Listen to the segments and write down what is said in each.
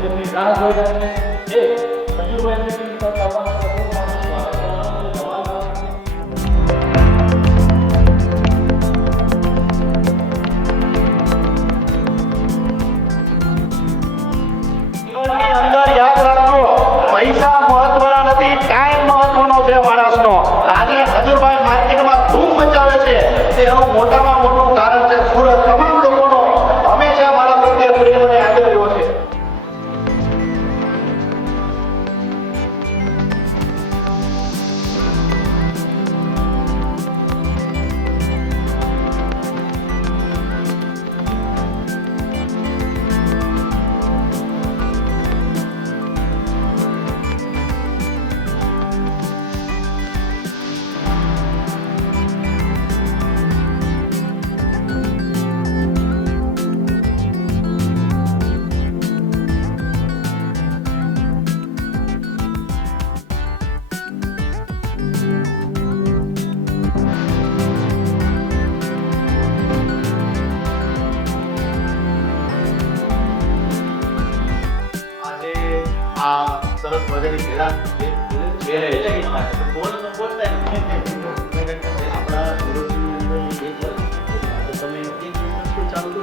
જેમની રાહ જોઈ રહ્યા છે એ ખજૂરભાઈ એમની સાથે આવવાના છે. અંદર યાદ રાખજો, પૈસા મહત્વના નથી, ટાઈમ મહત્વનો છે માણસનો. આજે ખજૂરભાઈ માર્કેટમાં ધૂમ મચાવે છે તે એનું મોટામાં મોટું કારણ છે સુરત તમામ લોકોનો હંમેશા મારા પ્રત્યે પ્રેમ અને આદર રહ્યો છે. આ સરસ મજાની ભેળા છે આપણા સુરતની અંદર એક વાર તમે એક વસ્તુ ચાલુ કરો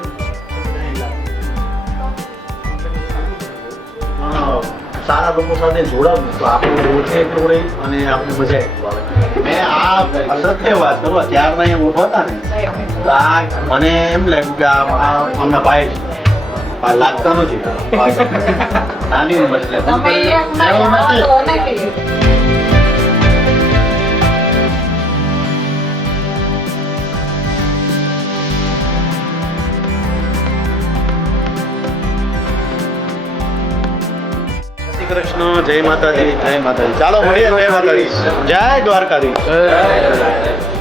સારા લોકો સાથે જોડાવું તો આપણું રોજે એટલું રહી અને આપણે મજા આવે. મેં આ અસત્ય વાત કરવા ત્યારના એમ ઉભા હતા ને તો આ મને એમ લાગ્યું કે આ અમના ભાઈ છે. લાગતા નથી નાની ઉંમર એટલે કૃષ્ણ. જય માતાજી, જય માતાજી. ચાલો મળીએ. જય માતાજી, જય દ્વારકાધીશ.